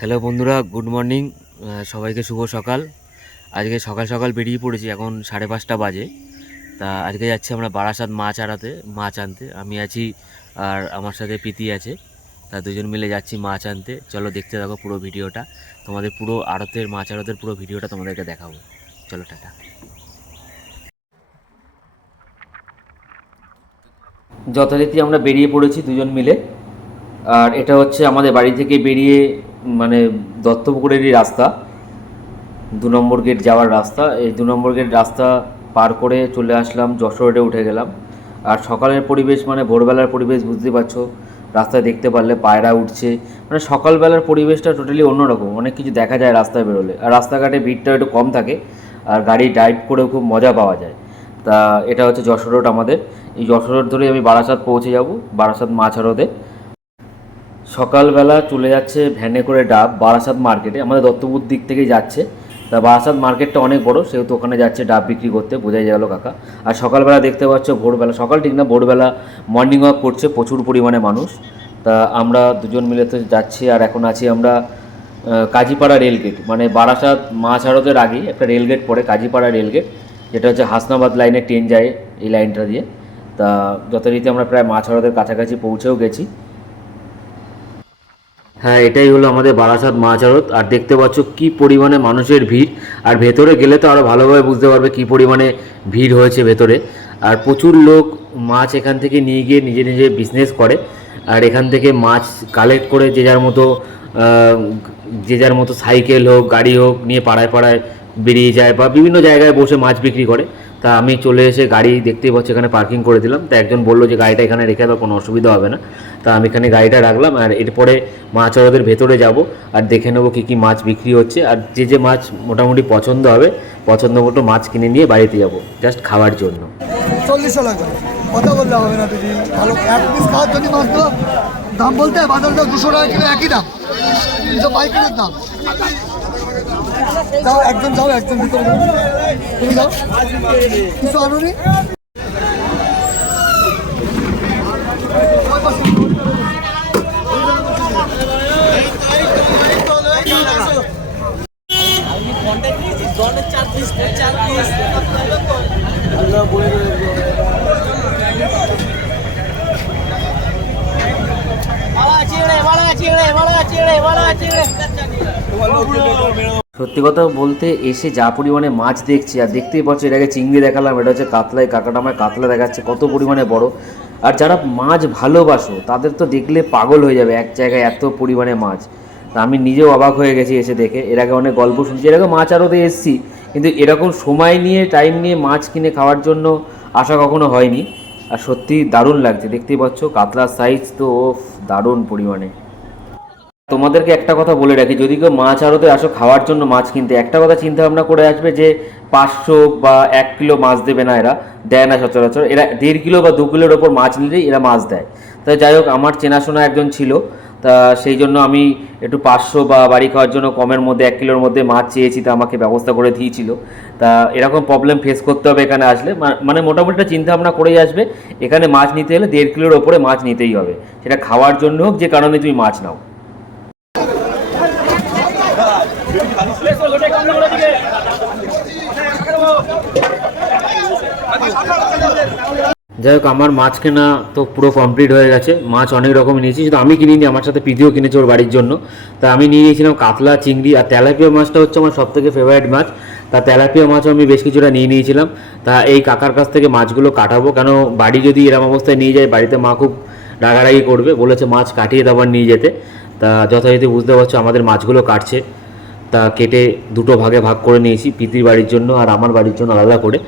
Hello বন্ধুরা, good morning. সবাইকে শুভ সকাল। আজকে সকাল সকাল বেরিয়ে পড়েছি, এখন সাড়ে পাঁচটা বাজে। তা আজকে যাচ্ছি আমরা বারাসাত মাছ আড়াতে, মাছ আনতে। আমি আছি আর আমার সাথে প্রীতি আছে। তা দুজন মিলে যাচ্ছি মাছ আনতে। চলো দেখতে থাকো পুরো ভিডিওটা। তোমাদের পুরো আড়তের, মাছ আড়তের পুরো ভিডিওটা তোমাদেরকে দেখাবো। চলো টাটা। যথারীতি আমরা বেরিয়ে পড়েছি দুজন মিলে। আর এটা হচ্ছে আমাদের বাড়ি থেকে বেরিয়ে মানে দত্তপুকুরেরই রাস্তা। দু নম্বর গেট যাওয়ার রাস্তা। এই দু নম্বর গেট রাস্তা পার করে চলে আসলাম, যশোর রোডে উঠে গেলাম। আর সকালের পরিবেশ মানে ভোরবেলার পরিবেশ বুঝতে পারছ। রাস্তায় দেখতে পারলে পায়রা উঠছে। মানে সকালবেলার পরিবেশটা টোটালি অন্যরকম। অনেক কিছু দেখা যায় রাস্তায় বেরোলে। আর রাস্তাঘাটে ভিড়টা একটু কম থাকে। আর গাড়ি ড্রাইভ করেও খুব মজা পাওয়া যায়। তা এটা হচ্ছে যশোর রোড আমাদের। এই যশোর রোড ধরেই আমি বারাসাত পৌঁছে যাব। বারাসাত মাছ আড়তে সকালবেলা চলে যাচ্ছে ভ্যানে করে ডাব বারাসাত মার্কেটে, আমাদের দত্তপুর দিক থেকেই যাচ্ছে। তা বারাসাত মার্কেটটা অনেক বড়, সেহেতু ওখানে যাচ্ছে ডাব বিক্রি করতে, বোঝাই গেল কাকা। আর সকালবেলা দেখতে পাচ্ছ ভোরবেলা, সকাল ঠিক না, ভোরবেলা মর্নিং ওয়াক করছে প্রচুর পরিমাণে মানুষ। তা আমরা দুজন মিলে তো যাচ্ছি, আর এখন আছি আমরা কাজীপাড়া রেলগেট। মানে বারাসাত মাছ আড়তের আগেই একটা রেলগেট পড়ে, কাজীপাড়া রেলগেট। যেটা হচ্ছে হাসনাবাদ লাইনে ট্রেন যায় এই লাইনটা দিয়ে। তা যথারীতি আমরা প্রায় মাছ আড়তের কাছাকাছি পৌঁছেও গেছি। হ্যাঁ এটাই হলো আমাদের বারাসাত মাছ আড়ত আর দেখতে পাচ্ছ কি পরিমাণে মানুষের ভিড়। আর ভেতরে গেলে তো আরও ভালোভাবে বুঝতে পারবে কি পরিমাণে ভিড় হয়েছে ভেতরে। আর প্রচুর লোক মাছ এখান থেকে নিয়ে গিয়ে নিজে নিজে বিজনেস করে। আর এখান থেকে মাছ কালেক্ট করে যে যার মতো যে যার মতো সাইকেল হোক, গাড়ি হোক, নিয়ে পাড়ায় পাড়ায় বেরিয়ে যায় বা বিভিন্ন জায়গায় বসে মাছ বিক্রি করে। তা আমি চলে এসে গাড়ি দেখতেই পাচ্ছি এখানে পার্কিং করে দিলাম। তা একজন বলল যে গাড়িটা এখানে রেখে দেওয়ার কোনো অসুবিধা হবে না। তা আমি এখানে গাড়িটা রাখলাম আর এরপরে মাছ ওদের ভেতরে যাব আর দেখে নেব কী কী মাছ বিক্রি হচ্ছে আর যে যে মাছ মোটামুটি পছন্দ হবে, পছন্দ মতো মাছ কিনে নিয়ে বাড়িতে যাব জাস্ট খাওয়ার জন্য। একজন যাও, একজন ভিতরে তুমি যাও। কিছু সত্যি কথা বলতে এসে যা পরিমাণে মাছ দেখছি আর দেখতেই পাচ্ছ এটাকে চিংড়ি দেখালাম এটা হচ্ছে কাতলায় কাকাটা আমার কাতলা দেখাচ্ছে কত পরিমাণে বড়। আর যারা মাছ ভালোবাসো তাদের তো দেখলে পাগল হয়ে যাবে এক জায়গায় এত পরিমাণে মাছ। আমি নিজেও অবাক হয়ে গেছি এসে দেখে। এর আগে অনেক গল্প শুনছি। এর আগে মাছ আরতে এসছি, কিন্তু এরকম সময় নিয়ে টাইম নিয়ে মাছ কিনে খাওয়ার জন্য আশা কখনো হয়নি। আর সত্যি দারুণ লাগছে। দেখতেই পাচ্ছ কাতলার সাইজ তো দারুণ পরিমাণে। তোমাদেরকে একটা কথা বলে রাখি, যদি কেউ মাছ আড়তে আসো, খাওয়ার জন্য মাছ কিনতে, একটা কথা চিন্তা ভাবনা করে আসবে যে পাঁচশো বা এক কিলো মাছ দেবে না এরা, দেয় না সচরাচর। এরা দেড় কিলো বা দু কিলোর ওপর মাছ নিলেই এরা মাছ দেয়। তাই যাই হোক, আমার চেনাশোনা একজন ছিল তা সেই জন্য আমি একটু পাঁচশো বা বাড়ি খাওয়ার জন্য কমের মধ্যে এক কিলোর মধ্যে মাছ চেয়েছি, তা আমাকে ব্যবস্থা করে দিয়েছিল। তা এরকম প্রবলেম ফেস করতে হবে এখানে আসলে। মানে মোটামুটি একটা চিন্তা ভাবনা করেই আসবে, এখানে মাছ নিতে হলে দেড় কিলোর ওপরে মাছ নিতেই হবে। সেটা খাওয়ার জন্য হোক, যে কারণে তুমি মাছ নাও। যাই হোক আমার মাছ কেনা তো পুরো কমপ্লিট হয়ে গেছে। মাছ অনেক রকম নিয়েছি, শুধু আমি কিনিনি, আমার সাথে পিদিও কিনেছে ওর বাড়ির জন্য। তা আমি নিয়ে নিয়েছিলাম কাতলা, চিংড়ি আর তেলাপিয়া মাছটা হচ্ছে আমার সব থেকে ফেভারিট মাছ। তা তেলাপিয়া মাছও আমি বেশ কিছুটা নিয়ে নিয়েছিলাম। তা এই কাকার কাছ থেকে মাছগুলো কাটাবো। কেন বাড়ি যদি এরম অবস্থায় নিয়ে যায়, বাড়িতে মা খুব রাগারাগি করবে, বলেছে মাছ কাটিয়ে তারপর নিয়ে যেতে। তা যথারীতি বুঝতে পারছ, আমাদের মাছগুলো কাটছে। তা কেটে দুটো ভাগে ভাগ করে নিয়েছি, পিতির বাড়ির জন্য আর আমার বাড়ির জন্য আলাদা করে।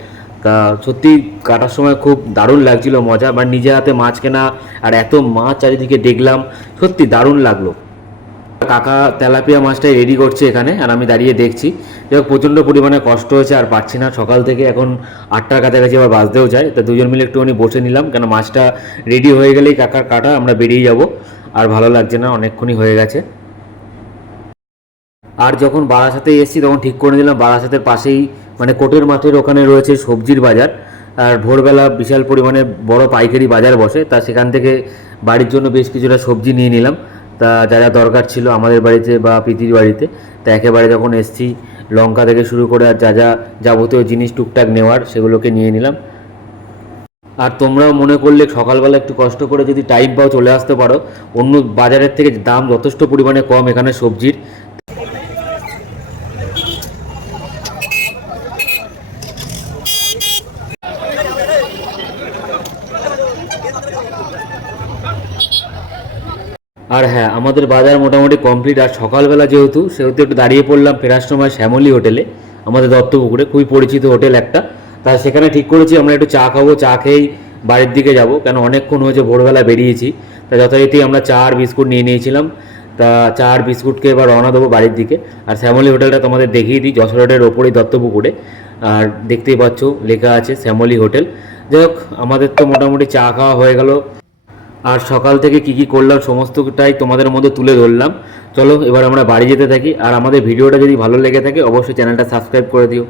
তা সত্যি কাটার সময় খুব দারুণ লাগছিল, মজা। বা নিজে হাতে মাছ কেনা আর এত মাছ চারিদিকে দেখলাম, সত্যি দারুণ লাগল। কাকা তেলাপিয়া মাছটাই রেডি করছে এখানে, আর আমি দাঁড়িয়ে দেখছি। যাই প্রচণ্ড পরিমাণে কষ্ট হয়েছে, আর পারছি না। সকাল থেকে এখন আটটার কাছাকাছি আবার বাজতেও যায়। তা দুজন মিলে একটুখানি বসে নিলাম, কেন মাছটা রেডি হয়ে গেলেই কাকার কাটা, আমরা বেরিয়ে যাব। আর ভালো লাগছে না, অনেকক্ষণই হয়ে গেছে। আর যখন বারাসাতে এসেছি, তখন ঠিক করে নিলাম, বারাসাতের পাশেই মানে কোটের মাঠের ওখানে রয়েছে সবজির বাজার, আর ভোরবেলা বিশাল পরিমাণে বড় পাইকারি বাজার বসে, তা সেখান থেকে বাড়ির জন্য বেশ কিছুটা সবজি নিয়ে নিলাম। তা যা যা দরকার ছিল আমাদের বাড়িতে বা প্রীতির বাড়িতে, তা একেবারে যখন এসছি, লঙ্কা থেকে শুরু করে আর যা যা যাবতীয় জিনিস টুকটাক নেওয়ার সেগুলোকে নিয়ে নিলাম। আর তোমরাও মনে করলে সকালবেলা একটু কষ্ট করে যদি টাইম পাও চলে আসতে পারো, অন্য বাজারের থেকে দাম যথেষ্ট পরিমাণে কম, এখানে সবজির। আর হ্যাঁ আমাদের বাজার মোটামুটি কমপ্লিট আর সকালবেলা যেহেতু, সেহেতু একটু দাঁড়িয়ে পড়লাম ফেরার সময় শ্যামলী হোটেলে, আমাদের দত্তপুকুরে, খুবই পরিচিত হোটেল একটা। তা সেখানে ঠিক করেছি, আমরা একটু চা খাব, চা খেয়েই বাড়ির দিকে যাব, কেন অনেকক্ষণ হয়েছে ভোরবেলা বেরিয়েছি। তা যথারীতি আমরা চা আর বিস্কুট নিয়ে নিয়েছিলাম। তা চা আর বিস্কুটকে এবার রওনা দেবো বাড়ির দিকে। আর শ্যামলী হোটেলটা তোমাদের দেখিয়ে দিই, যশোর রোডের ওপরেই দত্তপুকুরে। আর দেখতেই পাচ্ছ, লেখা আছে শ্যামলী হোটেল। যাই হোক, আমাদের তো মোটামুটি চা খাওয়া হয়ে গেল। আর সকাল থেকে কি কি করলাম সমস্তটাই তোমাদের মধ্যে তুলে ধরলাম। চলো, এবার আমরা বাড়ি যেতে থাকি। আর আমাদের ভিডিওটা যদি ভালো লেগে থাকে, অবশ্যই চ্যানেলটা সাবস্ক্রাইব করে দিও।